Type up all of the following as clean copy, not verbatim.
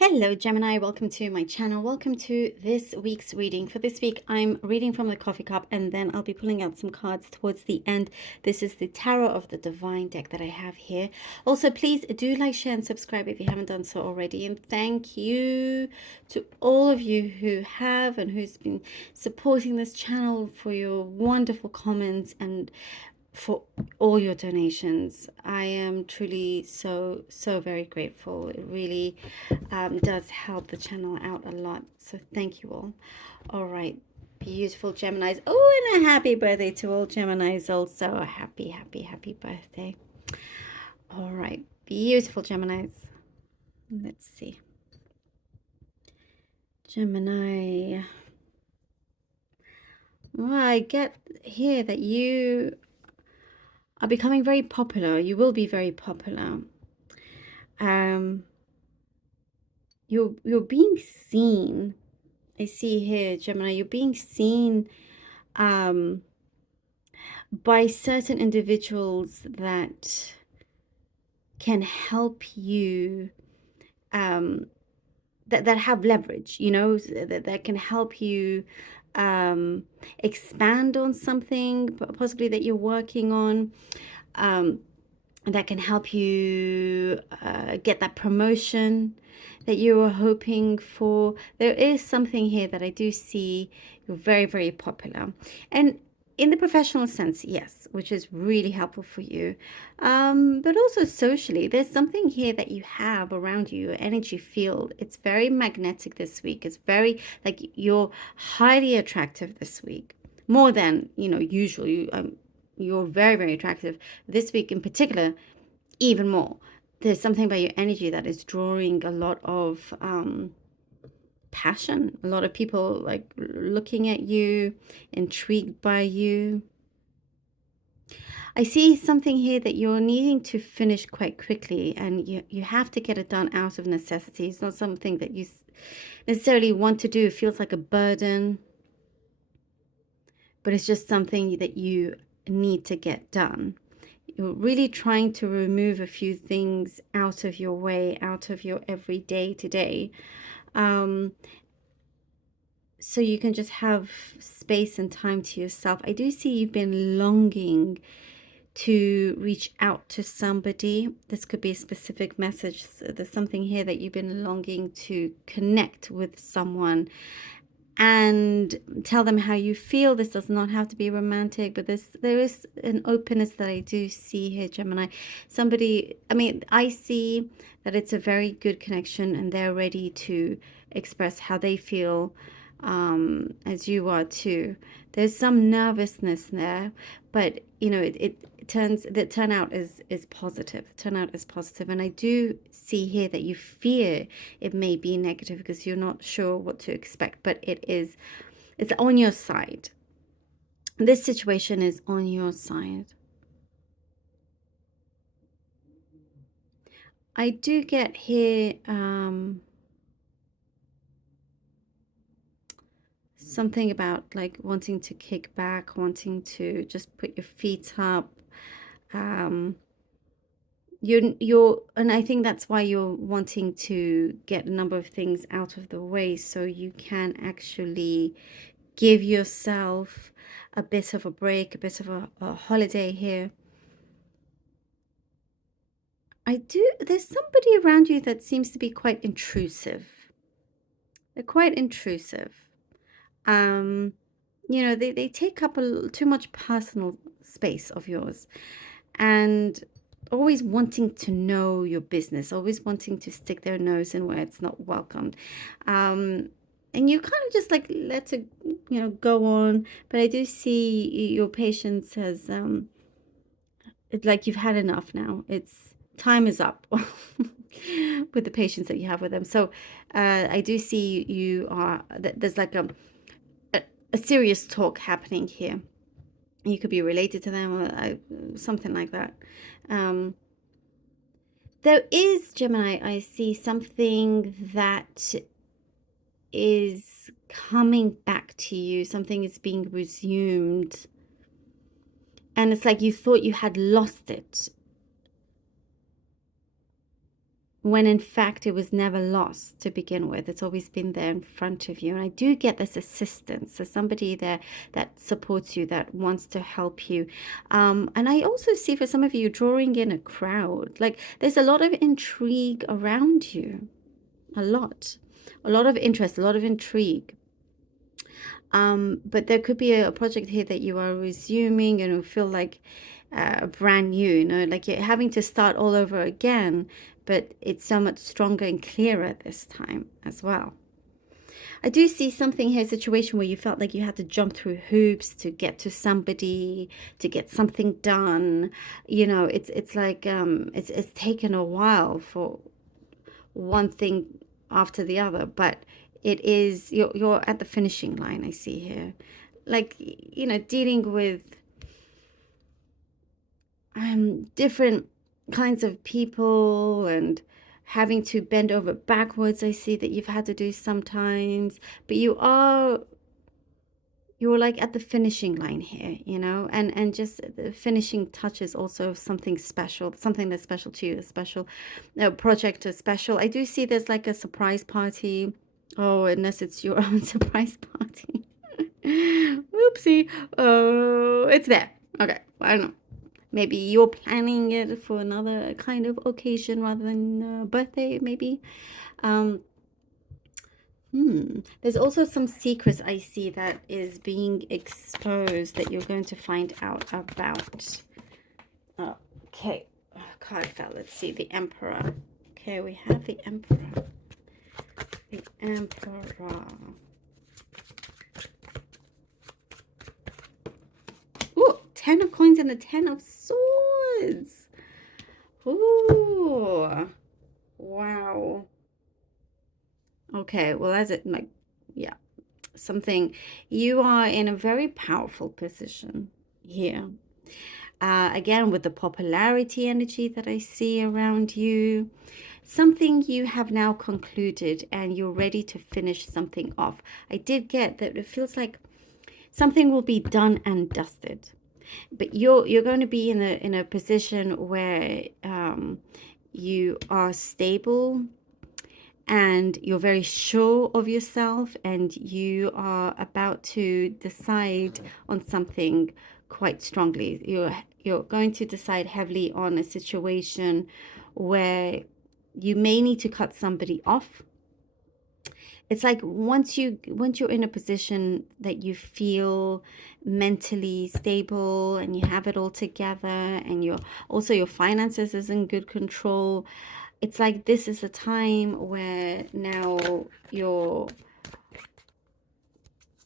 Hello, Gemini. Welcome to my channel. Welcome to this week's reading. For this week, I'm reading from the coffee cup and then I'll be pulling out some cards towards the end. This is the Tarot of the Divine deck that I have here. Also, please do like, share, and subscribe if you haven't done so already. And thank you to all of you who have and who's been supporting this channel for your wonderful comments and for all your donations. I am truly so very grateful. It really does help the channel out a lot, so thank you all right, beautiful Geminis. Oh, and a happy birthday to all Geminis also. A happy birthday. All right, beautiful Geminis. Let's see. Gemini, well, I get here that you are becoming very popular. You will be very popular. You're being seen. I see here, Gemini, you're being seen by certain individuals that can help you, that have leverage, you know, that can help you expand on something possibly that you're working on, that can help you get that promotion that you were hoping for. There is something here that I do see. You're very popular, and in the professional sense, yes, which is really helpful for you, but also socially, there's something here that you have around you, your energy field. It's very magnetic this week. It's very, like, you're highly attractive this week, more than, you know, usual. You're very attractive this week in particular, even more. There's something about your energy that is drawing a lot of passion. A lot of people like looking at you, intrigued by you. I see something here that you're needing to finish quite quickly, and you have to get it done out of necessity. It's not something that you necessarily want to do. It feels like a burden, but it's just something that you need to get done. You're really trying to remove a few things out of your way, out of your everyday today, so you can just have space and time to yourself. I do see you've been longing to reach out to somebody. This could be a specific message. So there's something here that you've been longing to connect with someone and tell them how you feel. This does not have to be romantic, but there is an openness that I do see here, Gemini. Somebody, I mean, I see that it's a very good connection and they're ready to express how they feel, as you are too. There's some nervousness there, but you know, the turnout is positive. Turnout is positive, and I do see here that you fear it may be negative because you're not sure what to expect, but it's on your side. This situation is on your side. I do get here something about like wanting to kick back, wanting to just put your feet up. You're and I think that's why you're wanting to get a number of things out of the way so you can actually give yourself a bit of a break, a bit of a holiday here. There's somebody around you that seems to be quite intrusive. They're quite intrusive. You know, they take up too much personal space of yours, and always wanting to know your business, always wanting to stick their nose in where it's not welcomed. And you kind of just like let it, you know, go on. But I do see your patience has, it's like you've had enough now. It's time is up with the patience that you have with them. So I do see you are, there's like a serious talk happening here. You could be related to them or something like that. There is, Gemini, I see something that is coming back to you. Something is being resumed. And it's like you thought you had lost it. when in fact it was never lost to begin with. It's always been there in front of you. And I do get this assistance, so somebody there that supports you, that wants to help you. And I also see for some of you drawing in a crowd, like there's a lot of intrigue around you, a lot of interest, a lot of intrigue. But there could be a project here that you are resuming and feel like brand new, like you're having to start all over again, but it's so much stronger and clearer this time as well. I do see something here, a situation where you felt like you had to jump through hoops to get to somebody, to get something done. It's like it's taken a while for one thing after the other, but it is you're at the finishing line. I see here, like dealing with different kinds of people and having to bend over backwards. I see that you've had to do sometimes, but you're like at the finishing line here, and just the finishing touches also of something special, something that's special to you, a special project, a special. I do see there's like a surprise party. Oh, unless it's your own surprise party. Oopsie. Oh, it's there. Okay, well, I don't know. Maybe you're planning it for another kind of occasion rather than birthday, maybe. Um, There's also some secrets I see that is being exposed that you're going to find out about. Okay, card fell. Let's see, the Emperor. Okay, we have the Emperor. The Emperor. Ooh, 10 of Coins and the 10 of Swords. Ooh, wow. Okay, well, as it like, yeah, something, you are in a very powerful position here. Again, with the popularity energy that I see around you, something you have now concluded and you're ready to finish something off. I did get that it feels like something will be done and dusted, but you're going to be in a position where you are stable and you're very sure of yourself, and you are about to decide on something quite strongly. You're going to decide heavily on a situation where you may need to cut somebody off. It's like once you're in a position that you feel mentally stable and you have it all together, and your finances is in good control, it's like this is a time where now you're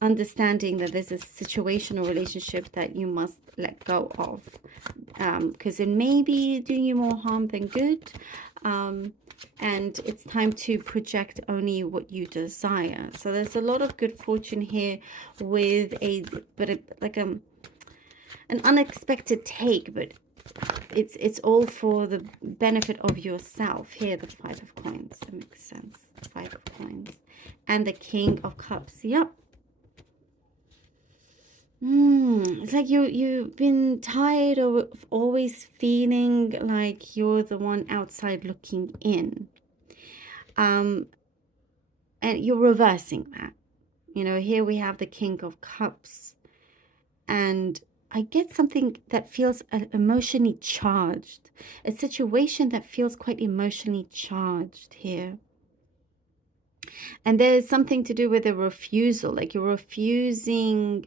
understanding that there's a situation or relationship that you must let go of, because it may be doing you more harm than good, and it's time to project only what you desire. So there's a lot of good fortune here with an unexpected take, but it's all for the benefit of yourself. Here, the 5 of Coins. That makes sense. 5 of Coins. And the King of Cups. Yep. It's like you've been tired of always feeling like you're the one outside looking in. And you're reversing that. Here we have the King of Cups. And I get something that feels emotionally charged. A situation that feels quite emotionally charged here. And there's something to do with a refusal, like you're refusing,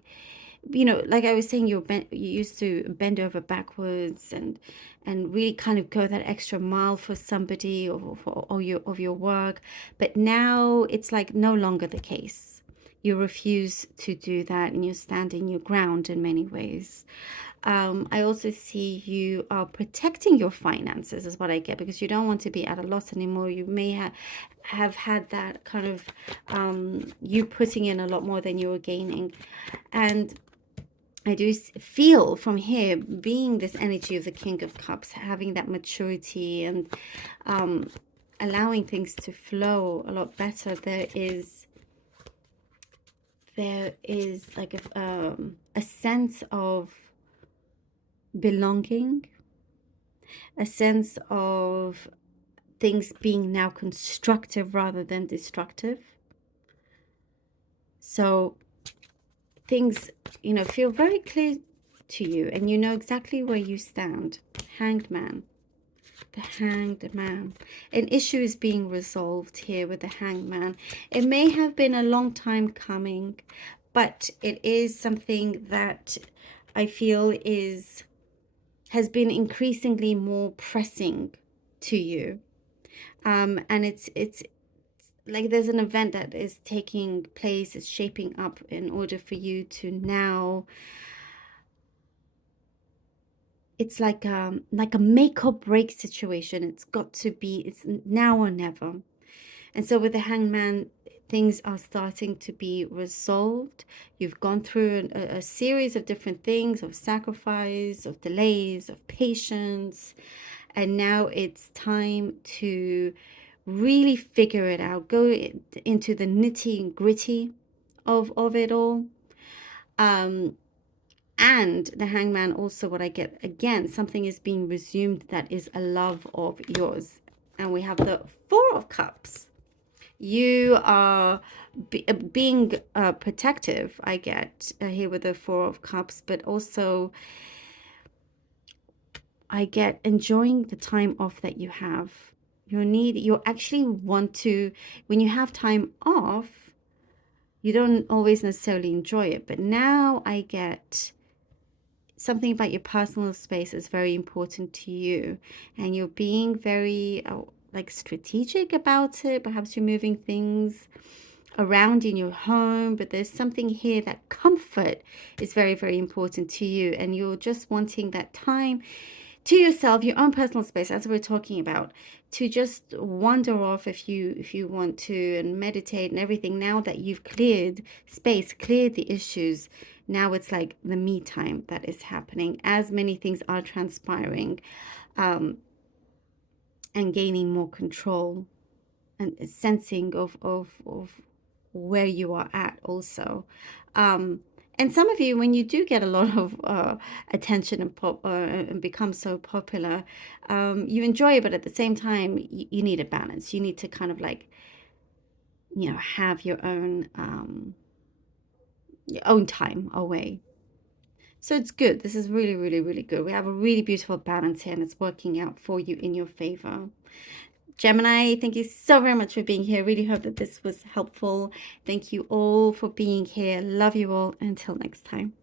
like I was saying, you used to bend over backwards and really kind of go that extra mile for somebody or your work. But now it's like no longer the case. You refuse to do that, and you're standing your ground in many ways. I also see you are protecting your finances is what I get, because you don't want to be at a loss anymore. You may have had that kind of you putting in a lot more than you were gaining. And I do feel from here, being this energy of the King of Cups, having that maturity and allowing things to flow a lot better, there is like a sense of belonging, a sense of things being now constructive rather than destructive. So things, feel very clear to you, and you know exactly where you stand. Hanged Man. The Hanged Man. An issue is being resolved here with the Hanged Man. It may have been a long time coming, but it is something that I feel has been increasingly more pressing to you. And it's like there's an event that is taking place, is shaping up in order for you to now. It's like a make or break situation. It's got to be, it's now or never. And so with the Hangman, things are starting to be resolved. You've gone through a series of different things, of sacrifice, of delays, of patience, and now it's time to really figure it out, go into the nitty and gritty of it all. And the Hangman, also what I get again, something is being resumed that is a love of yours. And we have the Four of Cups. You are being protective, I get here with the Four of Cups, but also I get enjoying the time off that you have. You actually want to, when you have time off, you don't always necessarily enjoy it. But now I get something about your personal space is very important to you, and you're being very like strategic about it. Perhaps you're moving things around in your home, but there's something here that comfort is very, very important to you, and you're just wanting that time to yourself, your own personal space, as we're talking about, to just wander off if you want to, and meditate and everything. Now that you've cleared space, cleared the issues, now it's like the me time that is happening as many things are transpiring, and gaining more control and sensing of where you are at also. And some of you, when you do get a lot of attention and become so popular, you enjoy it, but at the same time, you need a balance. You need to kind of like, have your own time away. So it's good. This is really, really, really good. We have a really beautiful balance here, and it's working out for you in your favor. Gemini, thank you so very much for being here. Really hope that this was helpful. Thank you all for being here. Love you all. Until next time.